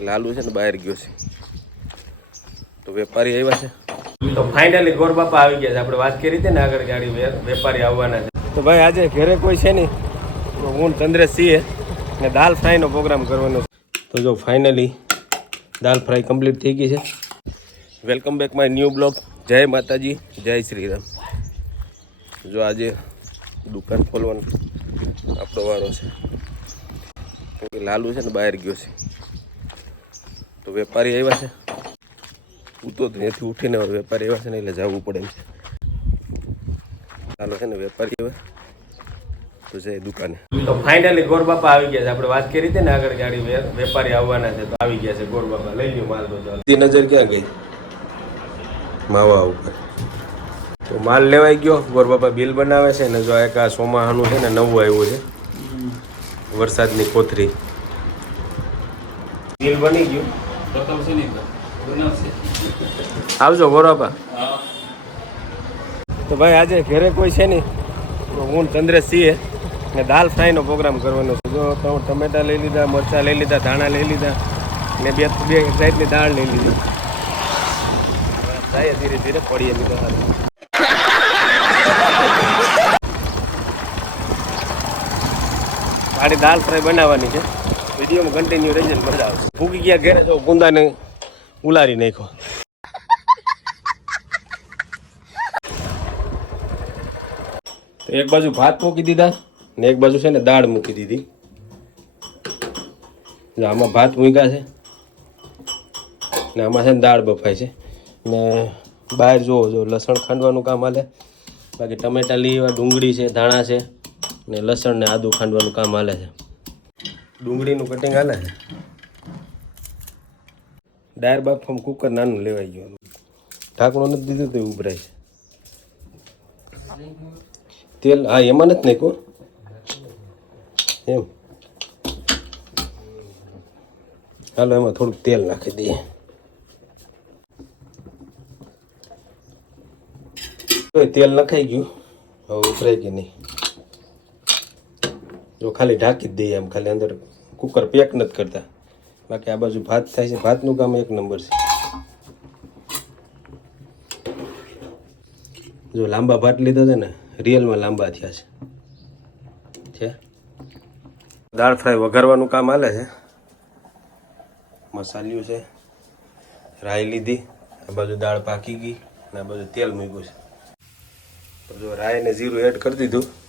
લાલુ છે ને બહાર ગયો છે. તો વેપારી આવ્યા છે. તો ફાઇનલી ગોર બાપા આવી ગયા છે. આપણે વાત કરી હતી ને આગળ ગાડી વેપારી આવવાના છે. તો ભાઈ આજે ઘરે કોઈ છે નહીં. તો હું ચંદ્રેશ છીએ ને દાલ ફ્રાયનો પ્રોગ્રામ કરવાનો છે. તો જો ફાઇનલી દાલ ફ્રાય કમ્પ્લીટ થઈ ગઈ છે. Welcome back my new blog જય માતાજી જય શ્રી રામ જો આજે દુકાન ખોલવાનો આપણો વારો છે. લાલુ છે ને બહાર ગયો છે. તો વેપારી આવ્યા છે. હું તો ત્યાંથી ઉઠીને વેપારી આવ્યા છે ને એટલે જવું પડે એમ છે. ચાલો છે ને વેપારી આવ્યા. તો જાય દુકાને. તો ફાઇનલી ગોરબાપા આવી ગયા છે. આપણે વાત કરી હતી ને આગળ ગાડી વેપારી આવવાના છે તો આવી ગયા છે. ગોરબાપા લઈ લ્યો માલ તો નજર ક્યાં ગઈ? માવા ઉપર. તો માલ લેવાઈ ગયો. ગોરબાપા બિલ બનાવે છે ને જો એક આ સોમાહાનું છે ને નવું આવ્યું છે. વરસાદની કોથરી. બિલ બની ગયું. આવજો ગોરબાપા તો ભાઈ આજે ઘરે કોઈ છે નહીં? હું ચંદ્રેશ છીએ. ને દાલ ફ્રાયનો પ્રોગ્રામ કરવાનો છે. જો તો ટમેટા લઈ લીધા મરચાં લઈ લીધા ધાણા લઈ લીધા ને બે બે એક જાતની દાળ લઈ લીધી. જાય ધીરે ધીરે પડીએ નીકળ આડી દાલ ફ્રાય બનાવવાની છે. વિડીયોમાં કન્ટિન્યુ રહેશે મજા આવશે. ફૂકી ગયા ઘરે જો ગુંદાને ઉલારી નાખો એક બાજુ ભાત મૂકી દીધા ને એક બાજુ છે ને દાળ મૂકી દીધી. આમાં ભાત મૂક્યા છે ને આમાં છે ને દાળ બફાય છે. ને બહાર જુઓ, જો લસણ ખાંડવાનું કામ હાલે. બાકી ટમેટા લીવા, ડુંગળી છે, ધાણા છે ને લસણ ને આદુ ખાંડવાનું કામ હાલે છે. ડુંગળીનું કટિંગ હાલે છે. ડાયર બાફમ કુકર નાનું લેવાઈ ગયું ઢાંકણું નથી દીધું તો ઉભરાય છે. તેલ, હા, એમાં નથી નાખ્યું એમ. હાલો, એમાં થોડુંક તેલ નાખી દઈએ. તેલ નખાઈ ગયું. હવે ઉભરાય કે નહીં? જો ખાલી ઢાંકી જ દઈએ એમ, ખાલી અંદર કુકર પેક નથી કરતા. બાકી આ બાજુ ભાત થાય છે. ભાતનું કામ એક નંબર છે. જો લાંબા ભાત લીધા છે ને, રિયલમાં લાંબા થયા છે. દાળ ફ્રાય વઘારવાનું કામ હાલે છે. મસાલિયું છે. રાઈ લીધી. આ બાજુ દાળ પાકી ગઈ. અને આ બાજુ તેલ મૂક્યું છે. જો રાઈ ને જીરું એડ કરી દીધું.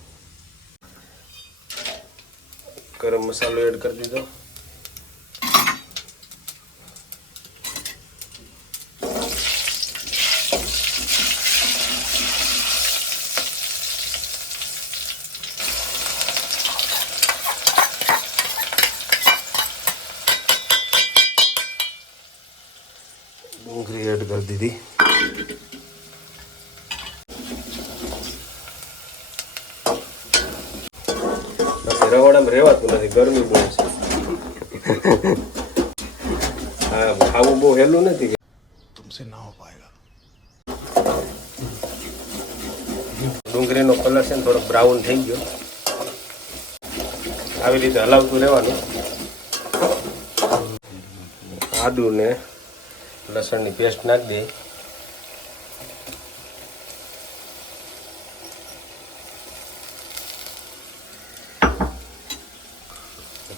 ગરમ મસાલો એડ કરી દીધો. ડુંગળી એડ કરી દીધી. રવાડામાં રહેવાતું નથી ગરમી બહુ છે. હા ખાવું બહુ હેલું નથી ડુંગળીનો કલર છે ને થોડો બ્રાઉન થઈ ગયો. આવી રીતે હલાવતું રહેવાનું. આદુ ને લસણની પેસ્ટ નાખી દઈએ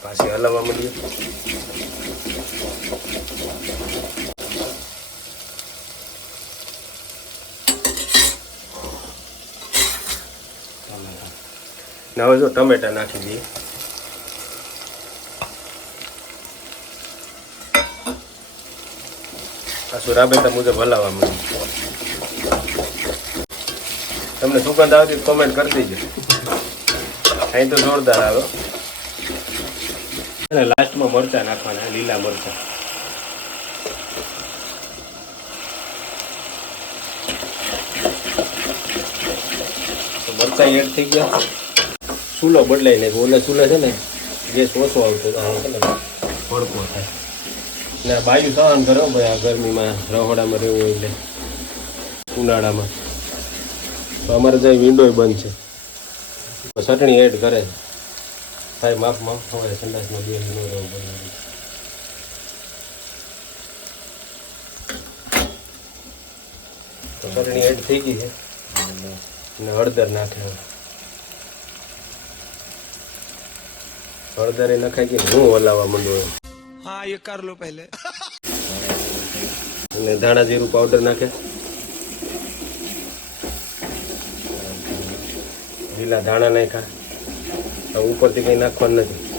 પાછી હલાવવા મળીએ હવે જો ટમેટા નાખી દઈએ. પાછું રાબેતા મુજબ હલાવવા મળ્યું તમને સુગંધ આવતી કોમેન્ટ કરી દેજો. અહીં તો જોરદાર આવે અને લાસ્ટમાં મરચા નાખવાના, લીલા મરચાં. મરચાં એડ થઈ ગયા. ચૂલો બદલાઈ નાખ્યો. ઓલે ચૂલે છે ને, ગેસ ઓછો આવતો ભડકો થાય. ને બાયું સહન કરો ભાઈ, આ ગરમીમાં રહોડામાં રહેવું હોય એટલે. ઉનાળામાં. તો અમારે જાય વિન્ડોય બંધ છે. ચટણી એડ કરે. સાહેબ માફ માફ હવે સંડાસમાં બે ન રહેવું પડે તો કરણી એડ થઈ ગઈ છે અને હળદર નાખે હળદર એ નખાઈ ગઈ હું હલાવવા માંડું એમ હા એ કર લો પહેલે અને ધાણા જીરું પાવડર નાખે લીલા ધાણા નાખ્યા ઉપરથી કંઈ નાખવાનું નથી.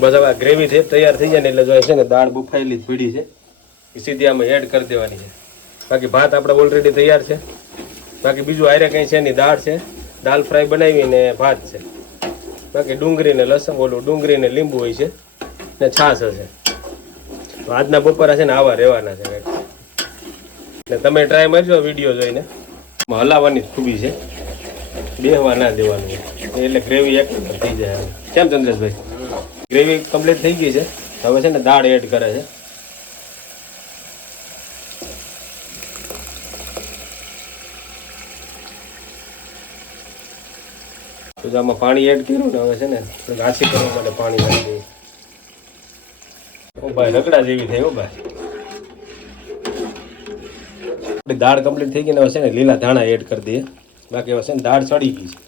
બસ હવે ગ્રેવી છે તૈયાર થઈ જાય ને એટલે જો છે ને દાળ બફાયેલી જ પીડી છે. એ સીધી આમાં એડ કરી દેવાની છે. બાકી ભાત આપણે ઓલરેડી તૈયાર છે. બાકી બીજું આયરે કંઈ છે નહીં, દાળ છે. દાળ ફ્રાય બનાવી ને ભાત છે. બાકી ડુંગળી ને લસણ, ઓલું ડુંગળી ને લીંબુ હોય છે. ને છાશ હશે. આજના બપોરા છે ને આવા રહેવાના છે. ને તમે ટ્રાય મારજો વીડિયો જોઈને. હલાવવાની જ ખૂબી છે. બેહવા ના દેવાનું. એટલે ગ્રેવી એક થઈ જાય કેમ ચંદ્રેશભાઈ? ગ્રેવી કમ્પ્લીટ થઈ ગઈ છે. હવે છે ને દાળ એડ કરે છે. તો આમાં પાણી એડ કર્યું ને હવે છે ને ઘાસી કરવા માટે પાણી નાખી ઓ ભાઈ રગડા જેવી થઈ ઓ ભાઈ. દાળ કમ્પ્લીટ થઈ ગઈ ને હવે છે ને લીલા ધાણા એડ કરી દઈએ. બાકી હવે છે ને દાળ ચડી ગઈ છે.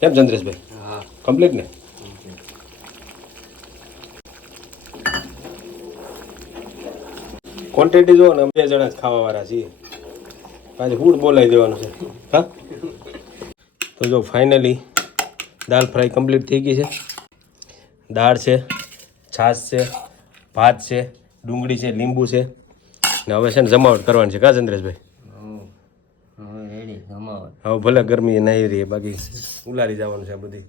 કેમ ચંદ્રેશભાઈ? હા. કમ્પ્લીટ ને? ક્વોન્ટિટી જો ને બે જણા જ ખાવાવાળા છીએ. પાછી ફૂડ બોલાવી દેવાનું છે. હા? તો જો ફાઇનલી દાળ ફ્રાય કમ્પ્લીટ થઈ ગઈ છે. દાળ છે છાશ છે ભાત છે ડુંગળી છે લીંબુ છે. ને હવે છે ને જમાવટ કરવાની છે કા ચંદ્રેશભાઈ? હવે ભલે ગરમી નહીં રહી, બાકી ઉલારી જવાનું છે બધી.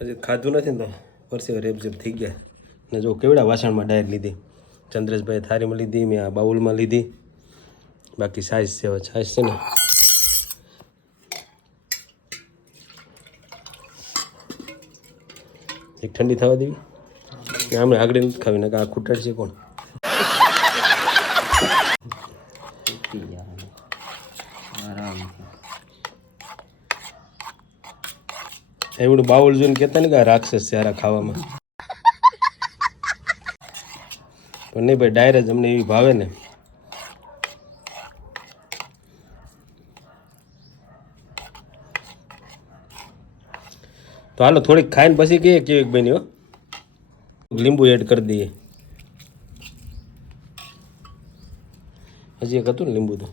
હજી ખાધું નથી ને તો પરસેવે રેપઝેપ થઈ ગયા. ને જો કેવડા વાસણમાં ડાયર લીધી? ચંદ્રેશભાઈ થારીમાં લીધી, મેં આ બાઉલમાં લીધી. બાકી સાઈઝ છે સાઈઝ છે ને. એક ઠંડી થવા દેવી? ને આમને આગળ નથી ખાવી ને આ ખૂટાડ છે કોણ? એવડું બાઉલ જોઈને કહેતા ને કે રાક્ષસ છે આરા ખાવામાં. પણ નહીં ભાઈ ડાયરેક્ટ અમને એવી ભાવે ને. તો હાલો થોડીક ખાઈને પછી કહીએ કેવી બની હો. લીંબુ એડ કરી દઈએ. હજી એક હતું ને લીંબુ તો.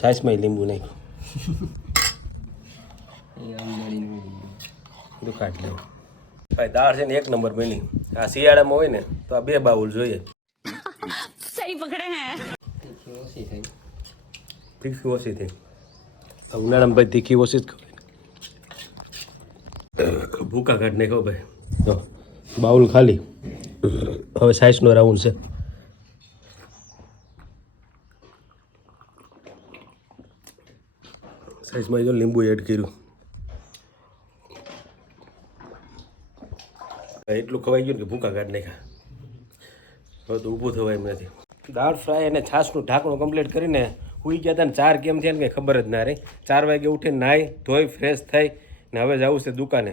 સાસમાં લીંબુ નાખ્યું. દુખાટ ભાઈ દાળ છે ને એક નંબર બની આ શિયાળામાં હોય ને તો આ બે બાઉલ જોઈએ સહી ઓછી થઈ તીખી ઓછી થઈ ઉનાળામાં ભાઈ તીખી ઓછી જ ભૂકા કાઢ નાખો ભાઈ બાઉલ ખાલી હવે સાઈઝનો રાઉન્ડ છે સાઈઝમાં જો લીંબુ એડ કર્યું. એટલું ખવાઈ ગયું કે ભૂકા કાઢ નાખ્યા. હવે તો ઊભું થવાય એમ નથી. દાળ ફ્રાય અને છાશનું ઢાંકણું કમ્પ્લીટ કરીને હુઈ ગયા હતા ને ચાર કેમ થયા ને કંઈ ખબર જ ના રહી. ચાર વાગે ઉઠીને નાહી ધોઈ ફ્રેશ થઈ ને હવે જવું છે દુકાને.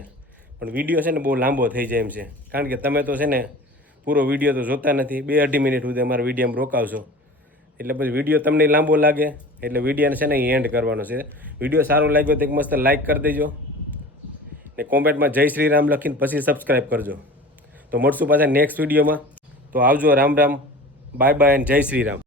પણ વીડિયો છે ને બહુ લાંબો થઈ જાય એમ છે. કારણ કે તમે તો છે ને પૂરો વીડિયો તો જોતા નથી. બે અઢી મિનિટ સુધી અમારા વિડીયોમાં રોકાવશો. એટલે પછી વીડિયો તમને લાંબો લાગે. એટલે વિડીયોને છે ને એન્ડ કરવાનો છે. વીડિયો સારો લાગ્યો તો એક મસ્ત લાઇક કરી દેજો. ને કોમેન્ટમાં જય શ્રી રામ લખીને પછી સબસ્ક્રાઈબ કરજો. તો મળશું પાછા નેક્સ્ટ વિડીયોમાં તો આવજો Ram Ram. Bye bye and જય શ્રી રામ.